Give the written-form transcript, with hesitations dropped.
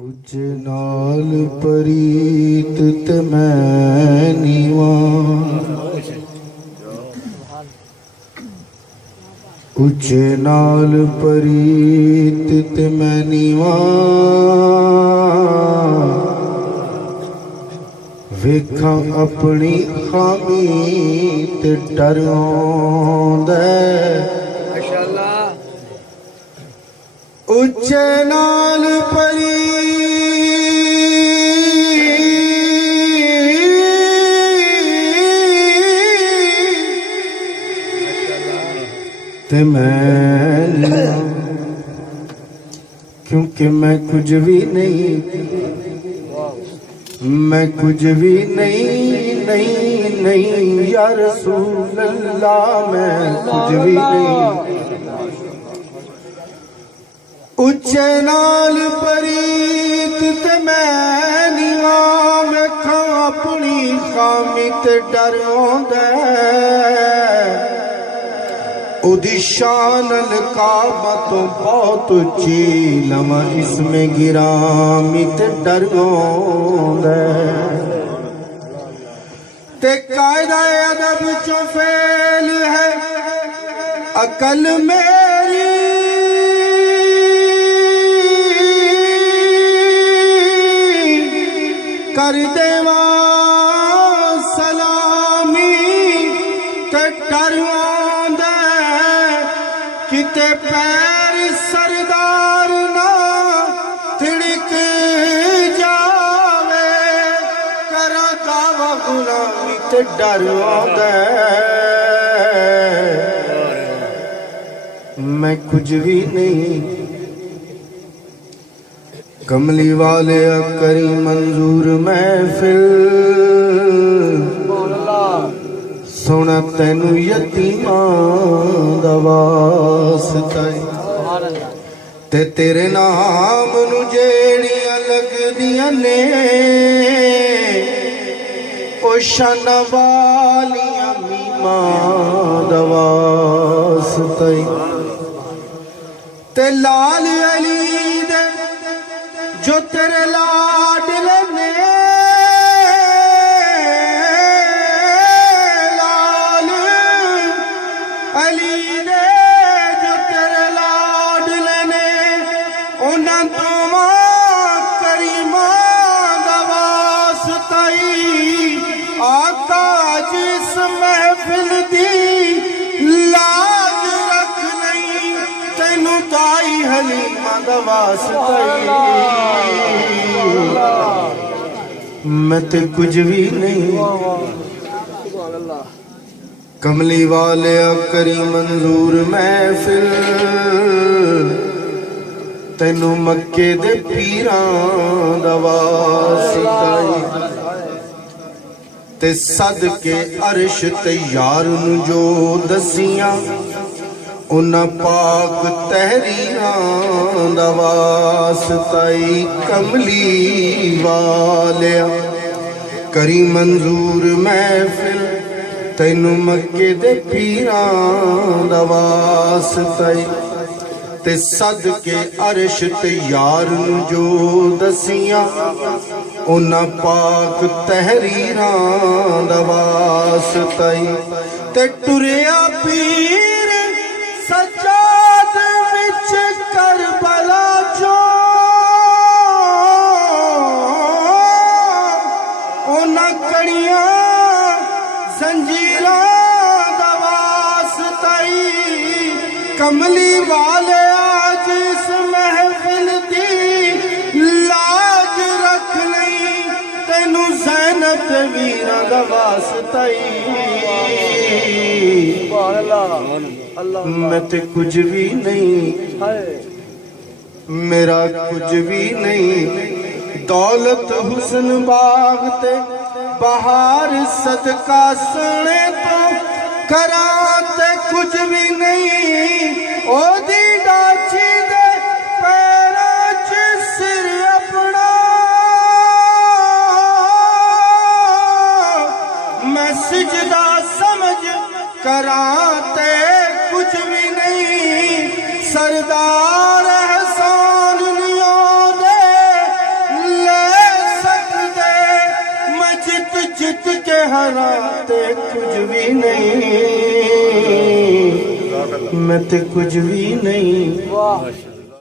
उच नाल परीत ते मैं नीवा, उच नाल परीत ते मैं नीवा, वेखा अपनी खामी ते डर आउंदा। उच नाल परी ते मैं नीवा, क्योंकि मैं कुछ भी नहीं, मैं कुछ भी नहीं नहीं नहीं या रसूल अल्लाह, मैं कुछ भी नहीं। उच्चे नाल परीत ते मैं नीवा, वेखा अपनी खामी ते डर आउंदा। उदी शान काबा तो बहुत उच्ची, लमा इसमें गिरामी ते डर आउंदा। ते कायदा अदब चो फेल है अकल मेरी, कर देवा सलामी ते डर आउंदा। किते पैर सरदार ना तिड़क जावे, करा दावा गुलामी ते डर आउंदा। मैं कुछ भी नहीं, कमली वाले करी मंजूर महफिल, सोना तैनू यतीमां दा वास्ता ते तेरे नाम नू जेड़ियां लगदियां ने ओ शाना वालियां मीमां दा वास्ता ते लाल अली दे जो तेरे लाडले ने, लाल अली ने जो तेरे लाडले ने, उन्हां दोवां करीमां दा वास्ता आका जिस महफिल दी लाज रख नहीं, तैनू ताई हलीमा दा वास्ता। मैं ते कुछ भी नहीं, कमली वाले करी मंजूर महफिल, तैनू मक्के दे पीरां दा वास्ता ते सदके अरश ते यार नू जो दसियां, उन्हां पाक तहरीरां दा वास्ता कमली वालिया करी मंजूर महफिल, तैनू मक्के दे पीरां दा वास्ता ते सदके अरश ते यार नू जो दसियां, उन्हां पाक तहरीरां दा वास्ता ते टुरिया पीर सजाद विच करबला चो, उन्हां कड़ियां जंजीरां दा वास्ता कमली वाले आज इस महफिल दी लाज रख नहीं, तैनू ज़ैनब दे वीरां दा वास्ता। मैं ते कुछ भी नहीं, मेरा कुछ भी नहीं, दौलत हुस्न बाग ते बहार सदका सोने तो कराते कुछ भी नहीं। ओ दी डाची दे पैरां च सिर अपना, मैं सिजदा समझ कराते कुछ भी नहीं। सरदार एहसान नियों दे हरा ते कुछ भी नहीं, मैं ते कुछ भी नहीं।